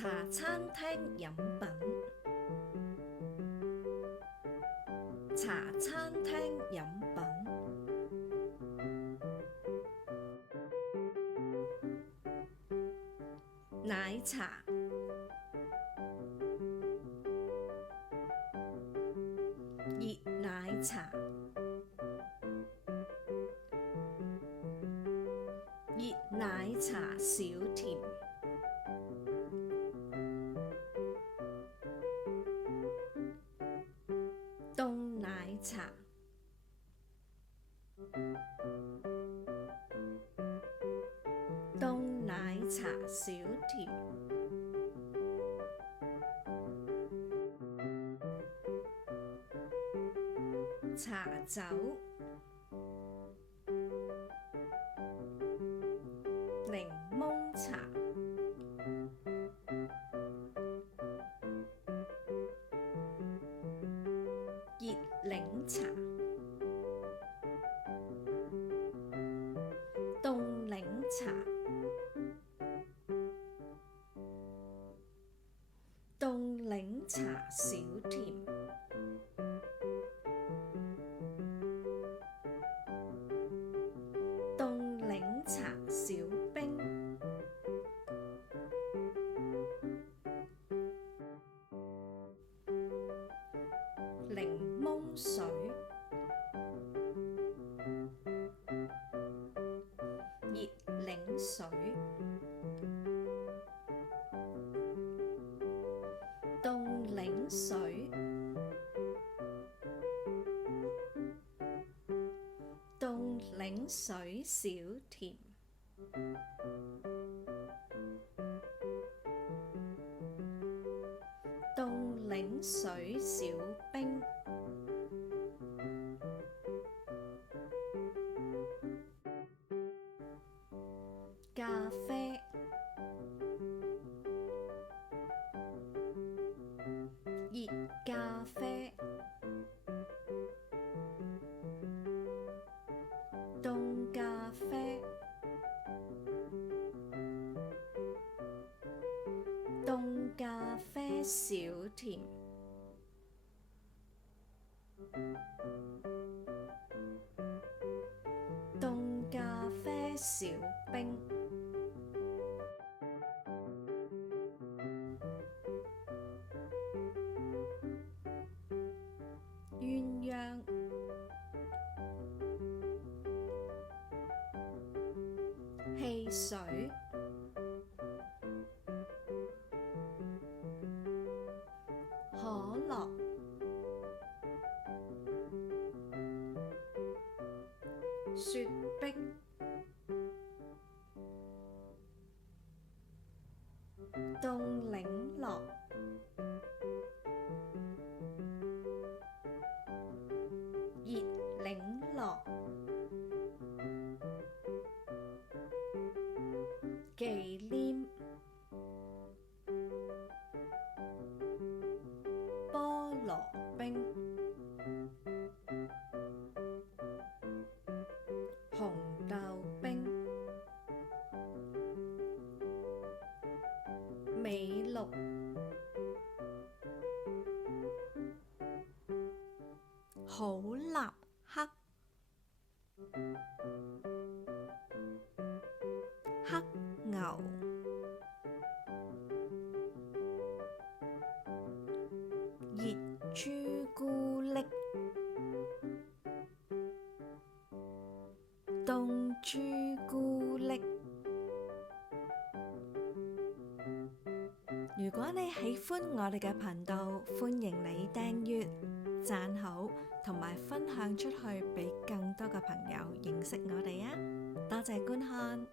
茶餐廳飲品，茶餐廳飲品，奶茶，熱奶茶，熱奶茶少甜，凍奶茶，凍奶茶少甜，茶走，檸檬茶，熱檸茶，凍檸茶，凍檸茶少甜，凍檸茶少冰，檸檬水，熱檸水，凍檸水，凍檸水少甜，凍檸水少冰，咖啡，熱咖啡，凍咖啡，凍咖啡少甜，凍咖啡少冰，鴛鴦，汽水，可樂，雪碧，凍檸樂，熱檸樂，忌廉，菠蘿冰，紅豆冰，美祿，好立克，黑牛，熱朱古力，凍朱古力。如果你喜歡我哋嘅頻道，歡迎你訂閱、讚好同埋分享出去，俾更多嘅朋友認識我哋啊！多謝觀看。